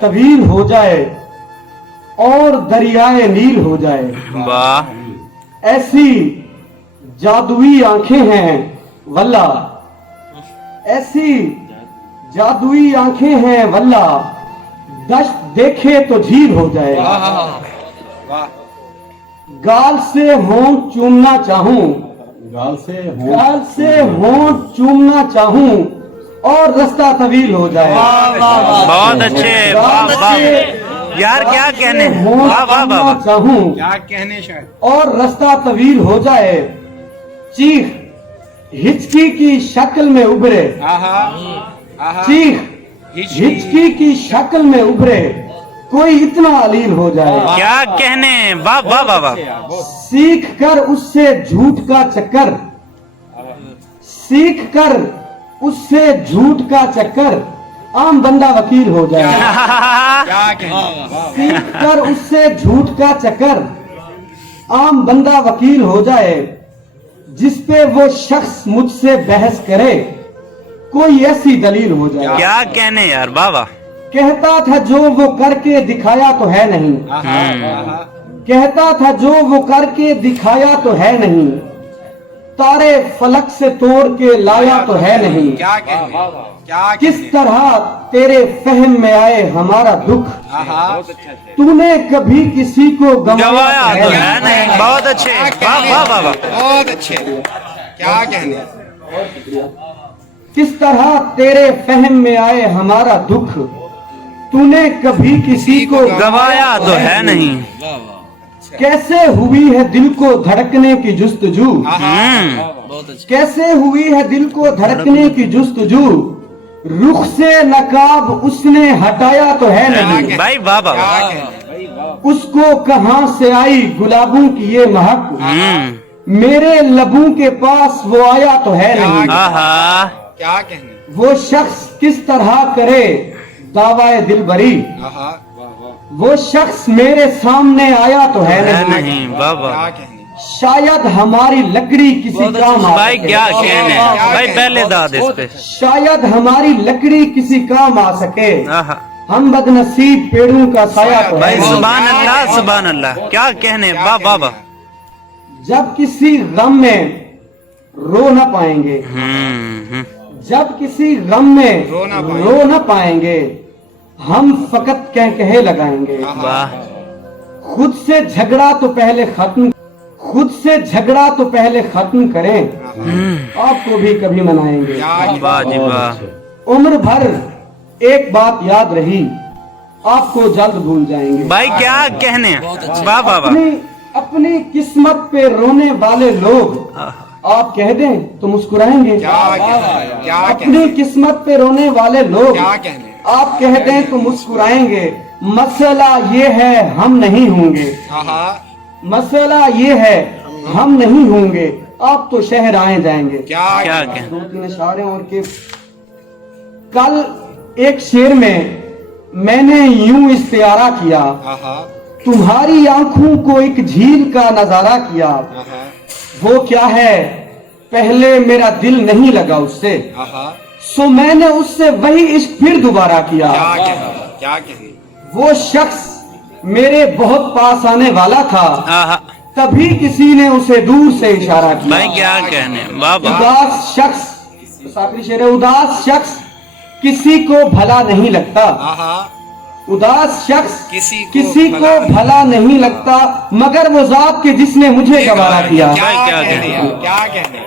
طویل ہو جائے اور دریائے نیل ہو جائے. واہ. ایسی جادوئی آنکھیں ہیں واللہ، ایسی جادوئی آنکھیں ہیں واللہ، دشت دیکھے تو جھیل ہو جائے. گال سے ہونٹ چومنا چاہوں، گال سے ہونٹ چومنا چاہوں اور رستہ طویل ہو جائے. بہت اچھے. واہ واہ یار کیا کہنے. واہ واہ واہ چاہوں کیا کہنے شاید. اور رستہ طویل ہو جائے. چیخ ہچکی کی شکل میں ابھرے، چیخ ہچکی کی شکل میں ابھرے، کوئی اتنا علیل ہو جائے. کیا کہنے. واہ واہ واہ واہ. سیکھ کر اس سے جھوٹ کا چکر، سیکھ کر اس سے جھوٹ کا چکر، عام بندہ وکیل ہو جائے. کیا کہنے. سیکھ کر اس سے جھوٹ کا چکر، عام بندہ وکیل ہو جائے. جس پہ وہ شخص مجھ سے بحث کرے، کوئی ایسی دلیل ہو جائے. کیا کہنے یار. واہ واہ. کہتا تھا جو وہ کر کے دکھایا تو ہے نہیں، کہتا تھا جو وہ کر کے دکھایا تو ہے نہیں، تارے فلک سے توڑ کے لایا تو ہے نہیں. کیا کہنے. کیا کس طرح تیرے فہم میں آئے ہمارا دکھ، تو نے کبھی کسی کو گوایا تو ہے نہیں. بہت اچھے. واہ واہ واہ واہ. بہت اچھے. کیا کہنے. کس طرح تیرے فہم میں آئے ہمارا دکھ، تو نے کبھی کسی کو گوایا تو ہے نہیں. کیسے ہوئی ہے دل کو دھڑکنے کی جستجو، کیسے ہوئی ہے دل کو دھڑکنے کی جستجو، رخ سے نقاب اس نے ہٹایا تو ہے نہیں. بھائی واہ واہ واہ. اس کو کہاں سے آئی گلابوں کی یہ مہک، میرے لبوں کے پاس وہ آیا تو ہے نہیں. آہا. کیا کہنے. وہ شخص کس طرح کرے دعوائے دل بری، وہ شخص میرے سامنے آیا تو ہے نہیں. نہیں. واہ واہ. کیا کہنے. شاید ہماری لکڑی کسی کام آ بھائی سکے، کیا کہنے. بھائی پہلے داد اس پہ. شاید ہماری لکڑی کسی کام آ سکے، آہا. ہم بد نصیب پیڑوں کا سایہ تو ہے بھائی نہیں. سبحان اللہ سبحان اللہ. کیا کہنے. واہ واہ واہ. جب کسی غم میں رو نہ پائیں گے، جب کسی غم میں رو نہ پائیں گے، ہم فقط کہے لگائیں گے. واہ. خود سے جھگڑا تو پہلے ختم، خود سے جھگڑا تو پہلے ختم کریں، آپ کو بھی کبھی منائیں گے. واہ جی واہ. عمر بھر ایک بات یاد رہی، آپ کو جلد بھول جائیں گے. بھائی کیا کہنے. واہ واہ واہ. اپنی قسمت پہ رونے والے لوگ آپ کہہ دیں تو مسکرائیں گے. اپنی قسمت پہ رونے والے لوگ آپ کہہ دیں تو مسکرائیں گے. مسئلہ یہ ہے ہم نہیں ہوں گے، مسئلہ یہ ہے ہم نہیں ہوں گے، آپ تو شہر آئے جائیں گے. کیا کہنے. دو تین اشارے اور کے. کل ایک شعر میں نے یوں استعارہ کیا، تمہاری آنکھوں کو ایک جھیل کا نظارہ کیا. وہ کیا ہے پہلے میرا دل نہیں لگا اس سے، سو میں نے اس سے وہی عشق پھر دوبارہ کیا. کیا کہنے. وہ شخص میرے بہت پاس آنے والا تھا، آہا. تبھی کسی نے اسے دور سے اشارہ کیا. بھائی کیا کہنے. واہ واہ. اداس شخص، آخری شعر ہے، اداس شخص کسی کو بھلا نہیں لگتا، اداس شخص کسی کو بھلا نہیں لگتا، مگر وہ ذات کے جس نے مجھے گوارا کیا. کیا کہنے. کیا کہنے.